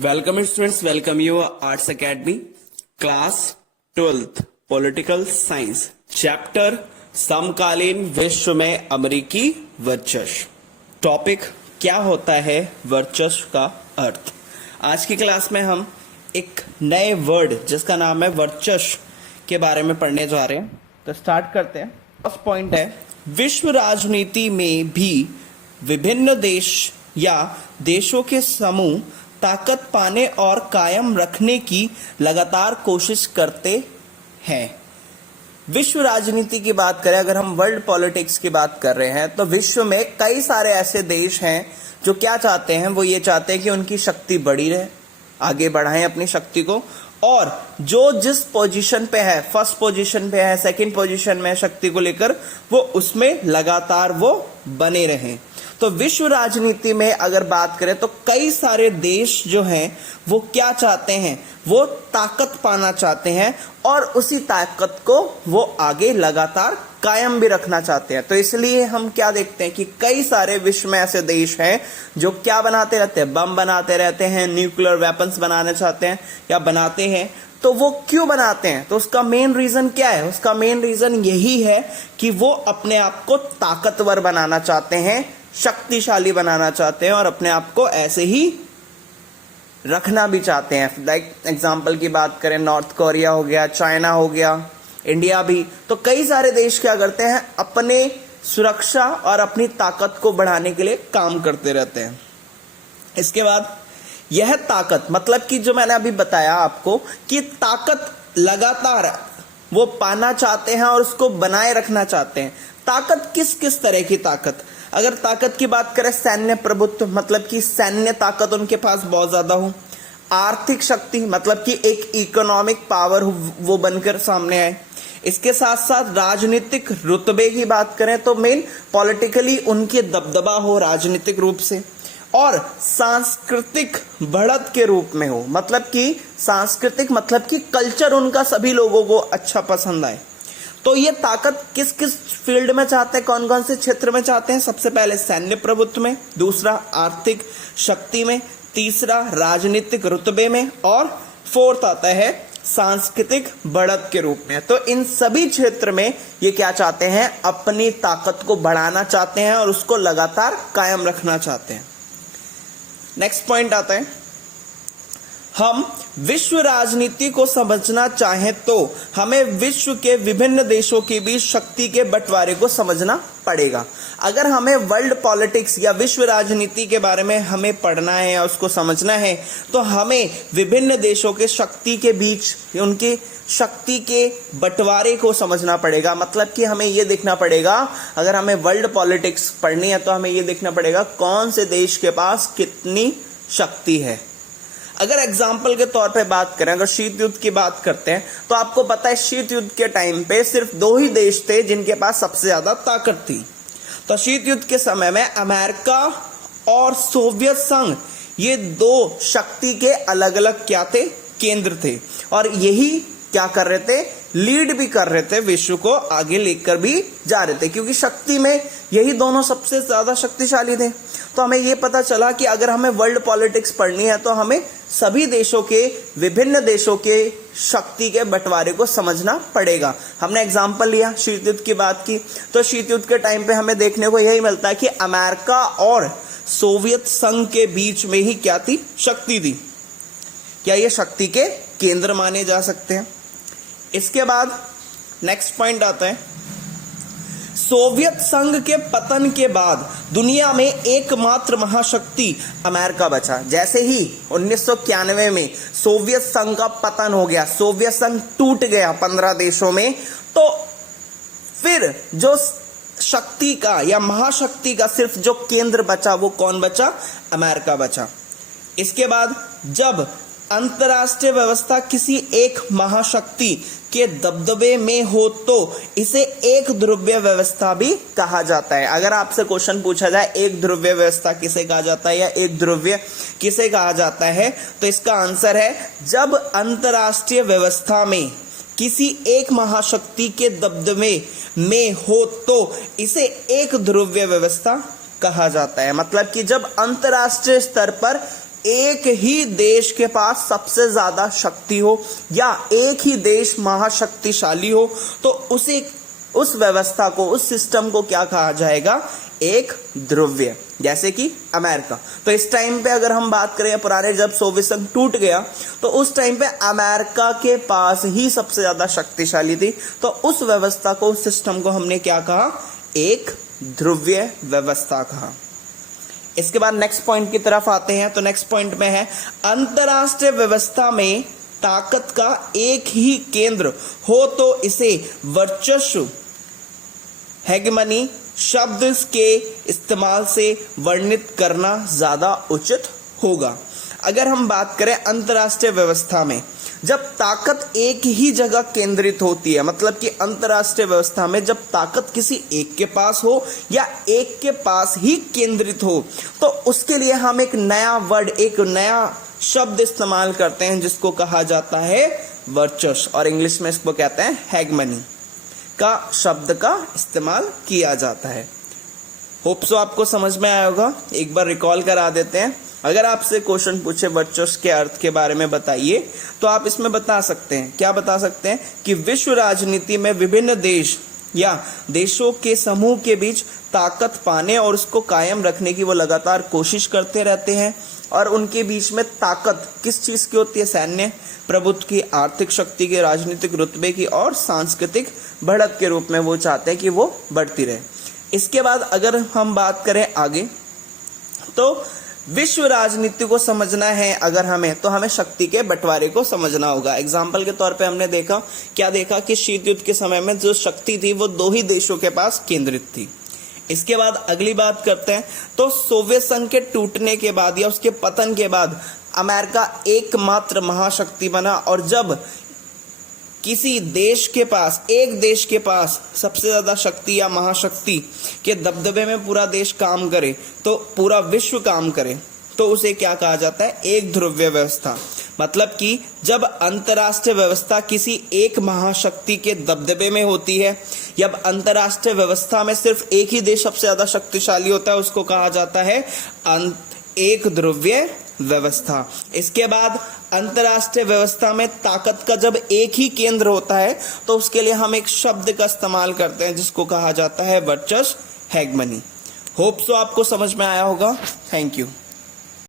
Welcome students, welcome you arts academy class 12th political science chapter समकालीन विश्व में अमेरिकी वर्चस्व। टॉपिक क्या होता है वर्चस्व का अर्थ। आज की क्लास में हम एक नए वर्ड जिसका नाम है वर्चस्व के बारे में पढ़ने जा रहे हैं। तो स्टार्ट करते हैं। फर्स्ट पॉइंट है, विश्व राजनीति में भी विभिन्न देश या देशों के समूह ताकत पाने और कायम रखने की लगातार कोशिश करते हैं। विश्व राजनीति की बात करें, अगर हम वर्ल्ड पॉलिटिक्स की बात कर रहे हैं, तो विश्व में कई सारे ऐसे देश हैं जो क्या चाहते हैं, वो ये चाहते हैं कि उनकी शक्ति बढ़ी रहे, आगे बढ़ाएं अपनी शक्ति को, और जो जिस पोजीशन पे है, फर्स्ट पोजीशन पे है, सेकंड पोजीशन में शक्ति को लेकर, वो उसमें लगातार वो बने रहें। तो विश्व राजनीति में अगर बात करें तो कई सारे देश जो हैं वो क्या चाहते हैं, वो ताकत पाना चाहते हैं और उसी ताकत को वो आगे लगातार कायम भी रखना चाहते हैं। तो इसलिए हम क्या देखते हैं कि कई सारे विश्व में ऐसे देश हैं जो क्या बनाते रहते हैं, बम बनाते रहते हैं, न्यूक्लियर वेपन्स बनाना चाहते हैं या बनाते हैं। तो वो क्यों बनाते हैं, तो उसका मेन रीजन क्या है? उसका मेन रीजन यही है कि वो अपने आप को ताकतवर बनाना चाहते हैं, शक्तिशाली बनाना चाहते हैं और अपने आप को ऐसे ही रखना भी चाहते हैं। लाइक एग्जांपल की बात करें, नॉर्थ कोरिया हो गया, चाइना हो गया, इंडिया भी। तो कई सारे देश क्या करते हैं, अपने सुरक्षा और अपनी ताकत को बढ़ाने के लिए काम करते रहते हैं। इसके बाद यह ताकत, मतलब कि जो मैंने अभी बताया आपको कि ताकत लगातार वो पाना चाहते हैं और उसको बनाए रखना चाहते हैं। ताकत किस किस तरह की ताकत? अगर ताकत की बात करें, सैन्य प्रभुत्व, मतलब कि सैन्य ताकत उनके पास बहुत ज्यादा हो। आर्थिक शक्ति, मतलब कि एक इकोनॉमिक पावर वो बनकर सामने आए। इसके साथ साथ राजनीतिक रुतबे की बात करें तो मेन पॉलिटिकली उनके दबदबा हो राजनीतिक रूप से, और सांस्कृतिक बढ़त के रूप में हो, मतलब कि सांस्कृतिक मतलब कि कल्चर उनका सभी लोगों को अच्छा पसंद आए। तो ये ताकत किस किस फील्ड में चाहते हैं, कौन कौन से क्षेत्र में चाहते हैं? सबसे पहले सैन्य प्रभुत्व में, दूसरा आर्थिक शक्ति में, तीसरा राजनीतिक रुतबे में, और फोर्थ आता है सांस्कृतिक बढ़त के रूप में। तो इन सभी क्षेत्र में ये क्या चाहते हैं, अपनी ताकत को बढ़ाना चाहते हैं और उसको लगातार कायम रखना चाहते हैं। नेक्स्ट पॉइंट आता है, हम विश्व राजनीति को समझना चाहें तो हमें विश्व के विभिन्न देशों के बीच शक्ति के बंटवारे को समझना पड़ेगा। अगर हमें वर्ल्ड पॉलिटिक्स या विश्व राजनीति के बारे में हमें पढ़ना है या उसको समझना है, तो हमें विभिन्न देशों के शक्ति के बीच उनके शक्ति के बंटवारे को समझना पड़ेगा। मतलब कि हमें ये देखना पड़ेगा, अगर हमें वर्ल्ड पॉलिटिक्स पढ़नी है तो हमें ये देखना पड़ेगा कौन से देश के पास कितनी शक्ति है। अगर एग्जाम्पल के तौर पे बात करें, अगर शीत युद्ध की बात करते हैं, तो आपको पता है शीत युद्ध के टाइम पे सिर्फ दो ही देश थे जिनके पास सबसे ज्यादा ताकत थी। तो शीत युद्ध के समय में अमेरिका और सोवियत संघ, ये दो शक्ति के अलग अलग क्या थे, केंद्र थे, और यही क्या कर रहे थे, लीड भी कर रहे थे, विश्व को आगे लेकर भी जा रहे थे, क्योंकि शक्ति में यही दोनों सबसे ज्यादा शक्तिशाली थे। तो हमें ये पता चला कि अगर हमें वर्ल्ड पॉलिटिक्स पढ़नी है तो हमें सभी देशों के, विभिन्न देशों के शक्ति के बंटवारे को समझना पड़ेगा। हमने एग्जाम्पल लिया, शीत युद्ध की बात की, तो शीत युद्ध के टाइम पे हमें देखने को यही मिलता है कि अमेरिका और सोवियत संघ के बीच में ही क्या थी, शक्ति थी। क्या ये शक्ति के केंद्र माने जा सकते हैं? इसके बाद नेक्स्ट पॉइंट आता है, सोवियत संघ के पतन के बाद दुनिया में एकमात्र महाशक्ति अमेरिका बचा। जैसे ही 1991 में सोवियत संघ का पतन हो गया, सोवियत संघ टूट गया 15 देशों में, तो फिर जो शक्ति का या महाशक्ति का सिर्फ जो केंद्र बचा, वो कौन बचा, अमेरिका बचा। इसके बाद जब अंतरराष्ट्रीय व्यवस्था किसी एक महाशक्ति के दबदबे में हो तो इसे एक ध्रुवीय व्यवस्था भी कहा जाता है। अगर आपसे क्वेश्चन पूछा जाए एक ध्रुवीय व्यवस्था किसे कहा जाता है या एक ध्रुवीय किसे कहा जाता है, तो इसका आंसर है जब अंतरराष्ट्रीय व्यवस्था में किसी एक महाशक्ति के दबदबे में हो तो इसे एक ध्रुवीय व्यवस्था कहा जाता है। मतलब कि जब अंतरराष्ट्रीय स्तर पर एक ही देश के पास सबसे ज्यादा शक्ति हो या एक ही देश महाशक्तिशाली हो, तो उस व्यवस्था को, उस सिस्टम को क्या कहा जाएगा? एक ध्रुवीय। जैसे कि अमेरिका। तो इस टाइम पे अगर हम बात करें पुराने, जब सोवियत संघ टूट गया तो उस टाइम पे अमेरिका के पास ही सबसे ज्यादा शक्तिशाली थी। तो उस व्यवस्था को, उस सिस्टम को हमने क्या कहा? एक ध्रुवीय व्यवस्था कहा। इसके बाद नेक्स्ट पॉइंट की तरफ आते हैं। तो नेक्स्ट पॉइंट में है, अंतरराष्ट्रीय व्यवस्था में ताकत का एक ही केंद्र हो तो इसे वर्चस्व, हेगमनी शब्द के इस्तेमाल से वर्णित करना ज्यादा उचित होगा। अगर हम बात करें अंतरराष्ट्रीय व्यवस्था में, जब ताकत एक ही जगह केंद्रित होती है, मतलब कि अंतरराष्ट्रीय व्यवस्था में जब ताकत किसी एक के पास हो या एक के पास ही केंद्रित हो, तो उसके लिए हम एक नया वर्ड, एक नया शब्द इस्तेमाल करते हैं जिसको कहा जाता है वर्चस्व, और इंग्लिश में इसको कहते हैं हेगमनी का शब्द का इस्तेमाल किया जाता है। होप सो आपको समझ में आया होगा। एक बार रिकॉल करा देते हैं। अगर आपसे क्वेश्चन पूछे वर्चस्व के अर्थ के बारे में बताइए, तो आप इसमें बता सकते हैं, क्या बता सकते हैं? कि विश्व राजनीति में विभिन्न देश या देशों के समूह के बीच ताकत पाने और उसको कायम रखने की वो लगातार कोशिश करते रहते हैं। और उनके बीच में ताकत किस चीज की होती है? सैन्य प्रभुत्व की, आर्थिक शक्ति की, राजनीतिक रुतबे की और सांस्कृतिक बढ़त के रूप में वो चाहते हैं कि वो बढ़ती रहे। इसके बाद अगर हम बात करें आगे, तो विश्व राजनीति को समझना है अगर हमें, तो हमें शक्ति के बंटवारे को समझना होगा। एग्जाम्पल के तौर पे हमने देखा, क्या देखा? कि शीत युद्ध के समय में जो शक्ति थी वो दो ही देशों के पास केंद्रित थी। इसके बाद अगली बात करते हैं, तो सोवियत संघ के टूटने के बाद या उसके पतन के बाद अमेरिका एकमात्र महाशक्ति बना, और जब किसी देश के पास, एक देश के पास सबसे ज्यादा शक्ति या महाशक्ति के दबदबे में पूरा देश काम करे, तो पूरा विश्व काम करे, तो उसे क्या कहा जाता है? एक ध्रुवीय व्यवस्था। मतलब कि जब अंतरराष्ट्रीय व्यवस्था किसी एक महाशक्ति के दबदबे में होती है, जब अंतरराष्ट्रीय व्यवस्था में सिर्फ एक ही देश सबसे ज्यादा शक्तिशाली होता है, उसको कहा जाता है एक ध्रुवीय व्यवस्था। इसके बाद अंतरराष्ट्रीय व्यवस्था में ताकत का जब एक ही केंद्र होता है, तो उसके लिए हम एक शब्द का इस्तेमाल करते हैं जिसको कहा जाता है वर्चस्व, हेगमनी। होप सो आपको समझ में आया होगा। Thank you.